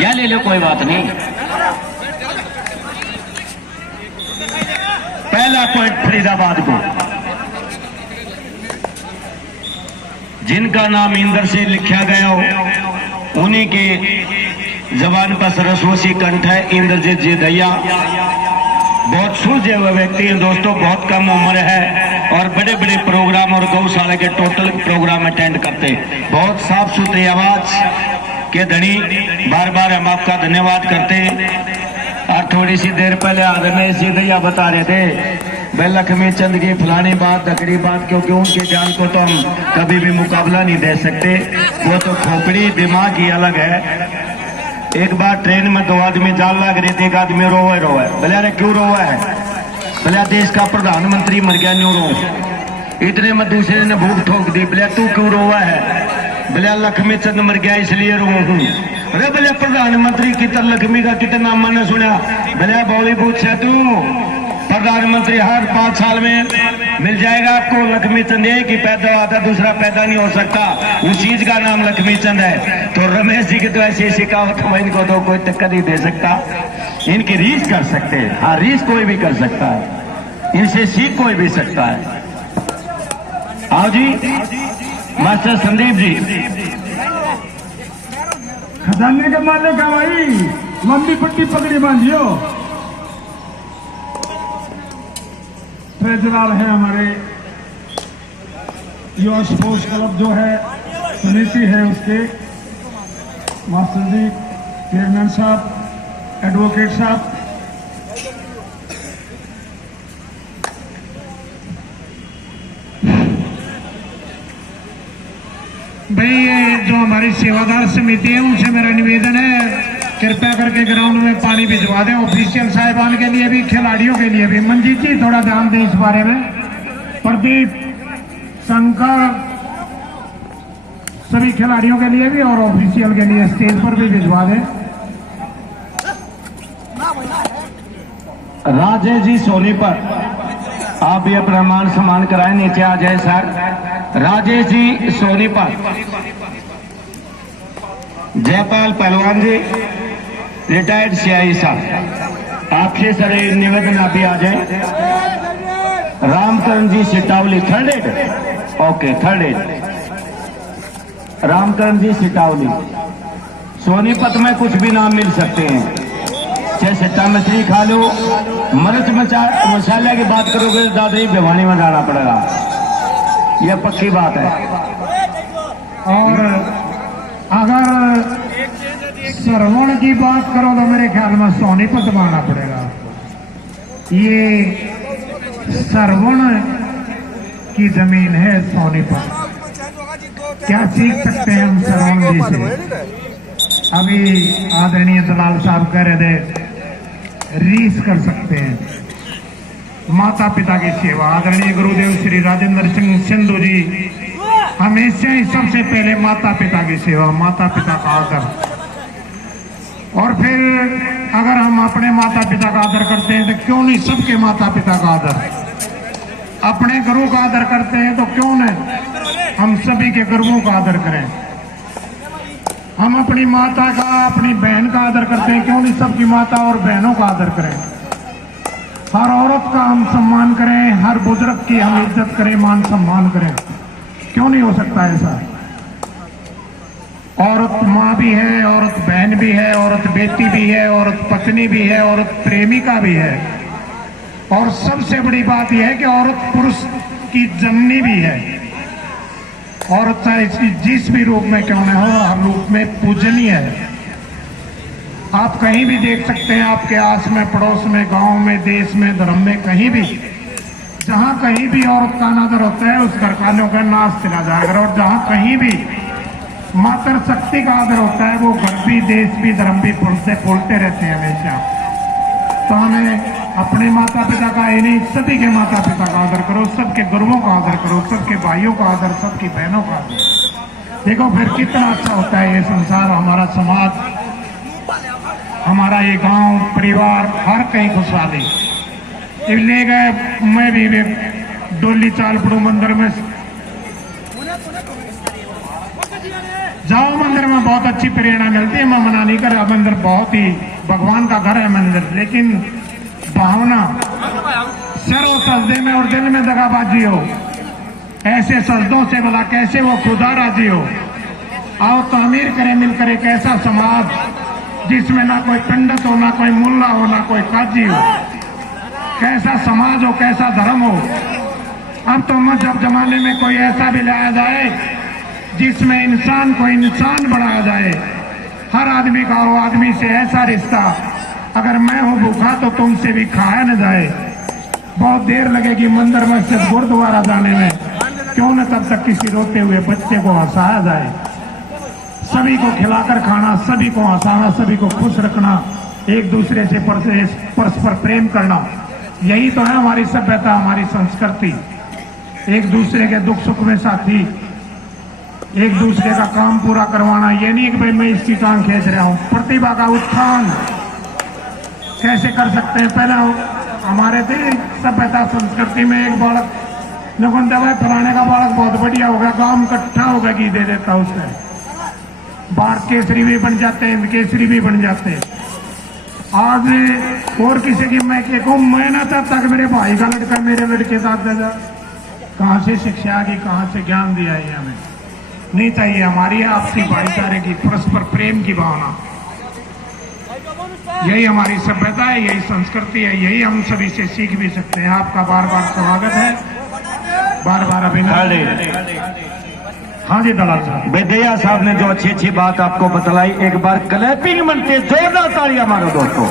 या ले लो, कोई बात नहीं। पहला पॉइंट फरीदाबाद को, जिनका नाम इंद्र से लिखा गया हो उन्हीं के जबान पर सरस्वती कंठ है, इंद्रजीत जी दैया। बहुत सुलझे हुए व्यक्ति हैं दोस्तों, बहुत कम उम्र है और बड़े बड़े प्रोग्राम और गौशाला के टोटल प्रोग्राम अटेंड करते, बहुत साफ सुथरी आवाज के धनी। बार बार हम आपका धन्यवाद करते हैं। और थोड़ी सी देर पहले रमेश जी दैया बता रहे थे भाई लक्ष्मी चंद की फलानी बात धकड़ी बात, क्योंकि उनके ज्ञान को तो हम कभी भी मुकाबला नहीं दे सकते। वो तो खोपड़ी दिमाग ही अलग है। एक बार ट्रेन में दो आदमी जाल लग रहे थे, एक आदमी रोवे बोले अरे क्यों रोवा है, बोले देश का प्रधानमंत्री मर गया न्यू रो। इतने में दूसरे ने भूख ठोक दी, बोले तू क्यों रोवा है, बोले लक्ष्मी चंद मर गया इसलिए रो हूं। अरे बोले प्रधानमंत्री की तरह लक्ष्मी का कितना मैंने सुना, बोले बॉलीवुड से तू प्रधानमंत्री हर 5 साल में मिल जाएगा आपको। लक्ष्मी चंद एक ही पैदा हुआ था, दूसरा पैदा नहीं हो सकता, उस चीज का नाम लक्ष्मी चंद है। तो रमेश जी की तो ऐसी शिकावत मैं इनको तो कोई टक्कर नहीं दे सकता। इनकी रीस कर सकते हैं, हाँ रीस कोई भी कर सकता है, इनसे सीख कोई भी सकता है। आओ जी मास्टर संदीप जी। खजाने के मालिक का भाई लंबी पट्टी पगड़ी बांधियो। ट्रेजरर है हमारे युवा स्पोर्ट्स क्लब जो है समिति है उसके मास्टर जी, चेयरमैन साहब, एडवोकेट साहब, भाई ये जो हमारी सेवादार समिति है उनसे मेरा निवेदन है कृपया करके ग्राउंड में पानी भिजवा दें। ऑफिशियल साहिबान के लिए भी, खिलाड़ियों के लिए भी। मंजीत जी थोड़ा ध्यान दें इस बारे में। प्रदीप, शंकर, सभी खिलाड़ियों के लिए भी और ऑफिशियल के लिए स्टेज पर भी भिजवा दें। राजेश जी सोनीपत, आप भी अपना मान सम्मान कराएं, नीचे आ जाए सर। राजेश जी सोनीपत। जयपाल पहलवान जी रिटायर्ड सीआई साहब, आपसे सर निवेदन आप भी आ जाए। रामकरण जी सिटावली, 3rd एड, ओके 3rd एड। रामकरण जी सिटावली। सोनीपत में कुछ भी नाम मिल सकते हैं, चाहे सिट्टा मछली खा लो, मर्च मसाले की बात करोगे तो दादरी भिवानी में जाना पड़ेगा, यह पक्की बात है। और अगर श्रवण की बात करो तो मेरे ख्याल में सोनीपत में आना पड़ेगा। ये श्रवण की जमीन है सोनीपत। क्या सीख सकते हैं हम श्रवण जी से? अभी आदरणीय दलाल साहब कह रहे थे रीस कर सकते हैं। माता पिता की सेवा, आदरणीय गुरुदेव श्री राजेंद्र सिंह सिंधु जी हमेशा ही सबसे पहले माता पिता की सेवा, माता पिता का आदर। और फिर अगर हम अपने माता पिता का आदर करते हैं तो क्यों नहीं सबके माता पिता का आदर। अपने गुरु का आदर करते हैं तो क्यों नहीं हम सभी के गुरुओं का आदर करें। हम अपनी माता का, अपनी बहन का आदर करते हैं, क्यों नहीं सबकी माता और बहनों का आदर करें। हर औरत का हम सम्मान करें, हर बुजुर्ग की हम इज्जत करें, मान सम्मान करें। क्यों नहीं हो सकता ऐसा? औरत माँ भी है, औरत बहन भी है, औरत बेटी भी है, औरत पत्नी भी है, औरत प्रेमिका भी है। और सबसे बड़ी बात यह है कि औरत पुरुष की जननी भी है। औरत चाहे जिस भी रूप में क्यों न हो, हर रूप में पूजनीय है। आप कहीं भी देख सकते हैं, आपके आस में, पड़ोस में, गांव में, देश में, धर्म में, कहीं भी जहां कहीं भी औरत का अनादर होता है उस घर वालों का नाश चला जाएगा। और जहां कहीं भी मातृ शक्ति का आदर होता है वो घर भी, देश भी, धर्म भी फूलते रहते हैं हमेशा। तो हमें अपने माता पिता का ही नहीं, सभी के माता पिता का आदर करो, सबके गुरुओं का आदर करो, सबके भाइयों का आदर, सबकी बहनों का आदर। देखो फिर कितना अच्छा होता है ये संसार, हमारा समाज, हमारा ये गांव, परिवार, हर कहीं खुशहाली। ले गए, मैं भी डोली चाल पड़ू मंदिर में, जाओ मंदिर में बहुत अच्छी प्रेरणा मिलती है। मैं मना नहीं कर भयंकर मंदिर, बहुत ही भगवान का घर है मंदिर, लेकिन भावना सर वो सजदे में और दिल में दगाबाजी हो, ऐसे सजदों से भला कैसे वो खुदा राजी हो। आओ तामीर करें मिलकर एक ऐसा समाज जिसमें ना कोई पंडित हो, ना कोई मुल्ला हो, ना कोई काजी हो। कैसा समाज हो, कैसा धर्म हो। अब तो मजहब जमाने में कोई ऐसा भी लाया जाए जिसमें इंसान को इंसान बढ़ाया जाए। हर आदमी का वो आदमी से ऐसा रिश्ता, अगर मैं हूं भूखा तो तुमसे भी खाया न जाए। बहुत देर लगेगी मंदिर मस्जिद गुरुद्वारा जाने में, क्यों न तब तक किसी रोते हुए बच्चे को हंसाया जाए। सभी को खिलाकर खाना, सभी को हंसाना, सभी को खुश रखना, एक दूसरे से परस्पर प्रेम करना, यही तो है हमारी सभ्यता, हमारी संस्कृति। एक दूसरे के दुख सुख में साथी, एक दूसरे का काम पूरा करवाना। ये नहीं कि भाई मैं इसकी टांग खींच रहा हूं। प्रतिभा का उत्थान कैसे कर सकते हैं। पहले हमारे थे सभ्यता संस्कृति में एक बालक नकुंद भाई फलाने का बालक बहुत बढ़िया होगा, काम इकट्ठा होगा कि दे देता उसे। बाढ़ केसरी भी बन जाते हैं, केसरी भी बन जाते हैं। आज और किसी की मैं कहूं, मैं ना चाहता कि मेरे भाई का लड़का मेरे लड़के साथ दे जा। कहां से शिक्षा की, कहां से ज्ञान दिया है हमें। नहीं चाहिए हमारी आपसी भाईचारे की, परस्पर प्रेम की भावना। यही हमारी सभ्यता है, यही संस्कृति है, यही हम सभी से सीख भी सकते हैं। आपका बार बार स्वागत है, बार बार अभिनंदन। हाँ जी दलाल साहब। बेदया साहब ने जो अच्छी अच्छी बात आपको बतलाई, एक बार क्लैपिंग बनते जोरदार तालियां मारो दोस्तों।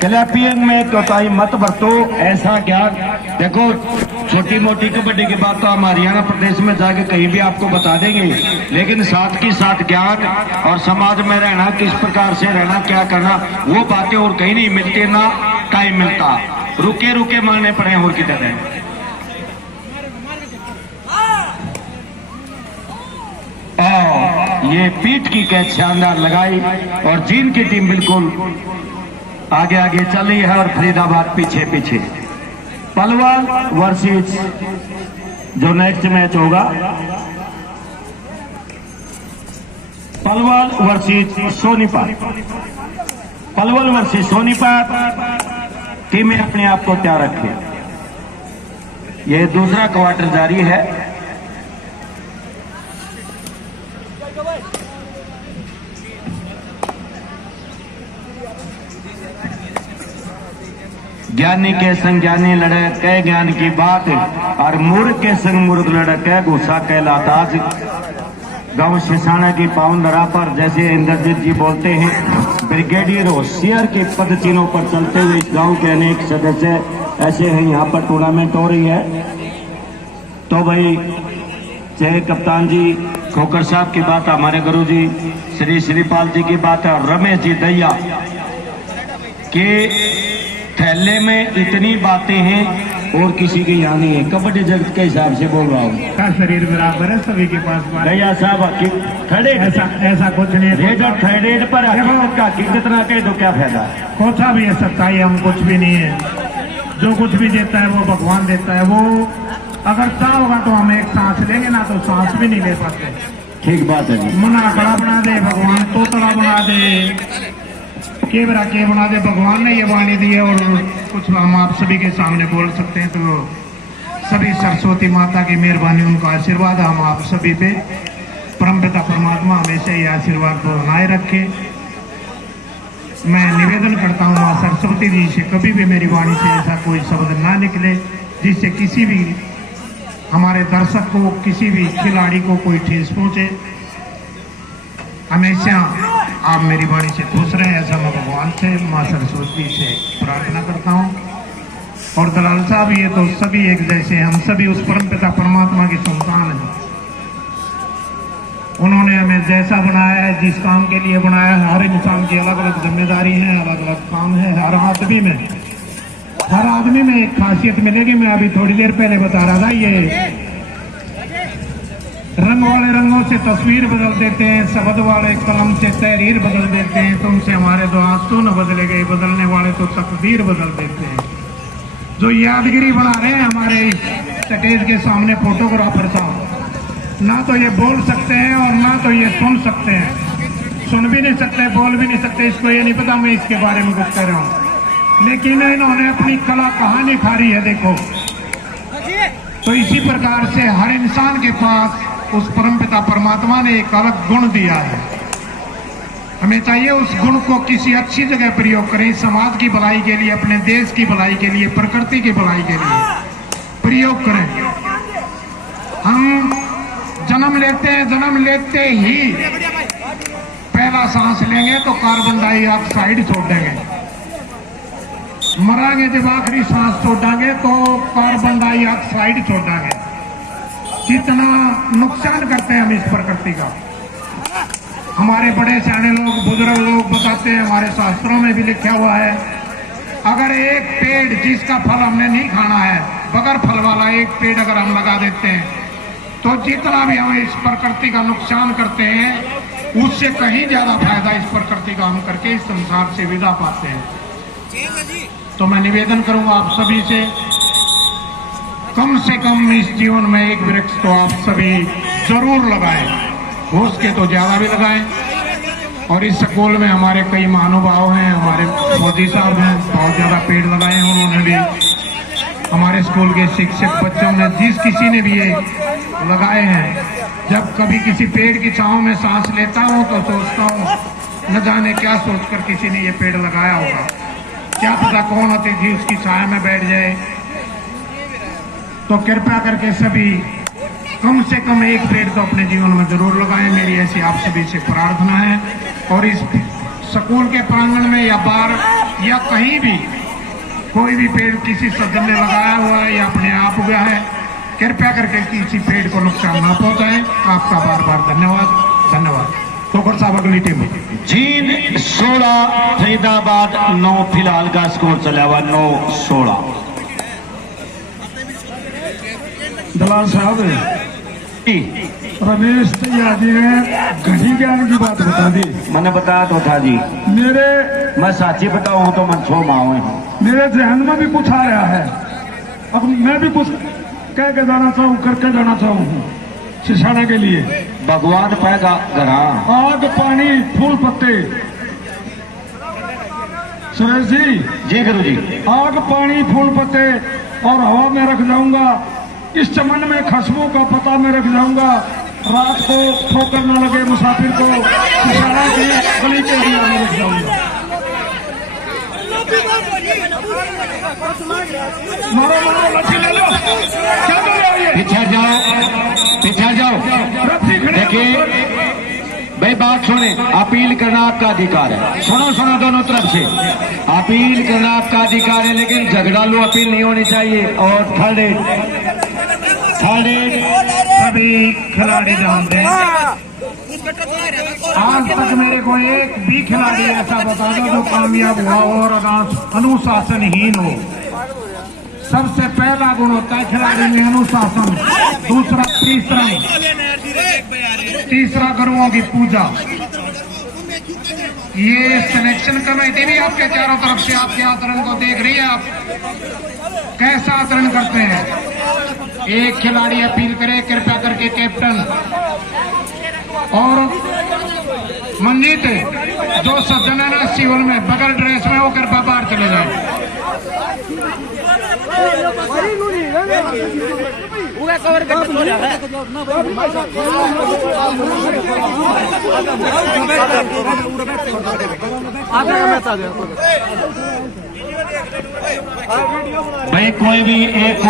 क्लैपिंग में कोताही मत बरतो। ऐसा ज्ञान देखो, छोटी मोटी कबड्डी की बात तो हम हरियाणा प्रदेश में जाके कहीं भी आपको बता देंगे, लेकिन साथ के साथ ज्ञान और समाज में रहना, किस प्रकार से रहना, क्या करना, वो बातें और कहीं नहीं मिलती, ना टाइम मिलता। रुके रुके मारने पड़े और की तरह। ये पीठ की कैच शानदार लगाई और जीन की टीम बिल्कुल आगे आगे चल रही है और फरीदाबाद पीछे पीछे। पलवल वर्सेस जो नेक्स्ट मैच होगा, पलवल वर्सेस सोनीपत। पलवल वर्सेस सोनीपत, टीमें अपने आप को तैयार रखें। यह दूसरा क्वार्टर जारी है। ज्ञानी के संग ज्ञानी लड़े कह ज्ञान की बात, और मूर्ख के संग मूर्ख लड़े कह गुस्सा कहलाता। आज गांव शिसाना की पावन धरा पर जैसे इंद्रजीत जी बोलते हैं, ब्रिगेडियर होशियार के पद चिन्हों पर चलते हुए इस गांव के अनेक सदस्य ऐसे हैं। यहाँ पर टूर्नामेंट हो रही है तो भाई चाहे कप्तान जी खोकर साहब की बात, हमारे गुरु जी श्री श्रीपाल जी की बात है, और रमेश जी दैया के थैले में इतनी बातें हैं और किसी के यहाँ नहीं है। कबड्डी जगत के हिसाब से बोल रहा हूँ। शरीर बराबर है सभी के पास। भैया साहब थर्ड ऐसा कुछ नहीं है। जो थर्ड एड पर हकीकत का हकीकत ना कहे तो क्या फायदा। कोचा भी है सच्चाई, हम कुछ भी नहीं है। जो कुछ भी देता है वो भगवान देता है। वो अगर चाह होगा तो हम एक सांस लेंगे, ना तो सांस भी नहीं ले पाते। ठीक बात है जी। मुना खड़ा बना दे भगवान, तोतला बना दे, केवरा के बना दे भगवान ने ये वाणी दी है। और कुछ हम आप सभी के सामने बोल सकते हैं तो सभी सरस्वती माता की मेहरबानी, उनका आशीर्वाद हम आप सभी पे। परमपिता परमात्मा हमेशा ये आशीर्वाद को बनाए रखे। मैं निवेदन करता हूँ माँ सरस्वती जी से, कभी भी मेरी वाणी से ऐसा कोई शब्द ना निकले जिससे किसी भी हमारे दर्शक को, किसी भी खिलाड़ी को कोई ठेस पहुंचे। हमेशा आप मेरी वाणी से खुश रहें, ऐसा मैं भगवान से, माँ सरस्वती से प्रार्थना करता हूँ। और दलाल साहब ये तो सभी एक जैसे, हम सभी उस परमपिता परमात्मा की संतान हैं। उन्होंने हमें जैसा बनाया है, जिस काम के लिए बनाया है, हर इंसान की अलग अलग जिम्मेदारी है, अलग अलग काम है। हर आदमी में एक खासियत मिलेगी। मैं अभी थोड़ी देर पहले बता रहा था, ये रंग वाले रंगों से तस्वीर बदल देते हैं, शब्द वाले कलम से तहरीर बदल देते हैं। तुमसे हमारे दो आंसू न बदले गए, बदलने वाले तो तकदीर बदल देते हैं। जो यादगिरी बना रहे हैं हमारे स्टेज के सामने फोटोग्राफर साहब, ना तो ये बोल सकते हैं और ना तो ये सुन सकते हैं। सुन भी नहीं सकते, बोल भी नहीं सकते, इसको ये नहीं पता मैं इसके बारे में कुछ कर रहा हूँ, लेकिन इन्होंने अपनी कला कहाँ निखारी है देखो। तो इसी प्रकार से हर इंसान के पास उस परमपिता परमात्मा ने एक अलग गुण दिया है। हमें चाहिए उस गुण को किसी अच्छी जगह प्रयोग करें, समाज की भलाई के लिए, अपने देश की भलाई के लिए, प्रकृति की भलाई के लिए प्रयोग करें। हम जन्म लेते हैं, जन्म लेते ही पहला सांस लेंगे तो कार्बन डाइऑक्साइड छोड़ देंगे, मरांगे जब आखिरी सांस छोड़ांगे तो कार्बन डाइऑक्साइड छोड़ांगे। कितना नुकसान करते हैं हम इस प्रकृति का। हमारे बड़े सियाने लोग, बुजुर्ग लोग बताते हैं, हमारे शास्त्रों में भी लिखा हुआ है, अगर एक पेड़ जिसका फल हमने नहीं खाना है, बगैर फल वाला एक पेड़ अगर हम लगा देते हैं तो जितना भी हम इस प्रकृति का नुकसान करते हैं उससे कहीं ज्यादा फायदा इस प्रकृति का हम करके इस संसार से विदा पाते हैं। तो मैं निवेदन करूंगा आप सभी से कम इस जीवन में एक वृक्ष तो आप सभी जरूर लगाएं, हो सके तो ज्यादा भी लगाएं। और इस स्कूल में हमारे कई महानुभाव हैं, हमारे मोदी साहब हैं, बहुत ज्यादा पेड़ लगाए हैं उन्होंने भी। हमारे स्कूल के शिक्षक बच्चों ने, जिस किसी ने भी ये लगाए हैं, जब कभी किसी पेड़ की छांव में सांस लेता हूं तो सोचता हूं न जाने क्या सोचकर किसी ने ये पेड़ लगाया होगा, क्या पता कौन अतिथि उसकी छाया में बैठ जाए। तो कृपया करके सभी कम से कम एक पेड़ तो अपने जीवन में जरूर लगाएं, मेरी ऐसी आप सभी से प्रार्थना है। और इस स्कूल के प्रांगण में या बाहर या कहीं भी कोई भी पेड़ किसी सज्जन ने लगाया हुआ है या अपने आप उगा है, कृपया करके किसी पेड़ को नुकसान ना पहुंचाएं। आपका बार बार धन्यवाद। तो साहब अगली टीम जीन 16 फरीदाबाद 9 फिलहाल का स्कोर चला हुआ 9-16। दलाल साहब रमेश तैयार जी ने घड़ी ज्ञान की बात बता दी। मैंने बताया तो था जी, मैं साची बताऊं तो मन 6 माओ हैं। मेरे जहन में भी कुछ आ रहा है, अब मैं भी कुछ कह के जाना चाहूँ, करके जाना चाहूँ सिखाने के लिए। भगवान पैगा घरा आग पानी फूल पत्ते। सुरेश जी गुरु जी, आग पानी फूल पत्ते और हवा में रख जाऊंगा, इस चमन में खुशबू का पता में रख जाऊंगा, रात को ठोकर न लगे मुसाफिर को, सिशारा की गली के एरिया में रख जाऊंगा। मारो लट्ठी ले लो, क्या कर रहे हो? पीछे जाओ। देखिए भाई, बात सुने, अपील करना आपका अधिकार है। सुनो दोनों तरफ से, अपील करना आपका अधिकार है, लेकिन झगड़ालू अपील नहीं होनी चाहिए। और थर्ड एड सभी खिलाड़ी जानते हैं, आज तक मेरे को एक भी खिलाड़ी ऐसा बता दो जो कामयाब हुआ और अनुशासनहीन हो। सबसे पहला गुण होता है खिलाड़ी में अनुशासन, दूसरा तीसरा गुरुओं की पूजा। ये सिलेक्शन कमेटी भी आपके चारों तरफ से आपके आचरण को देख रही है, आप कैसा आचरण करते हैं। एक खिलाड़ी अपील करे, कृपया करके कैप्टन और मंजीत जो सज्जन है ना सिविल में बगल ड्रेस में, वो कृपया बाहर चले जाए। भाई कोई भी एक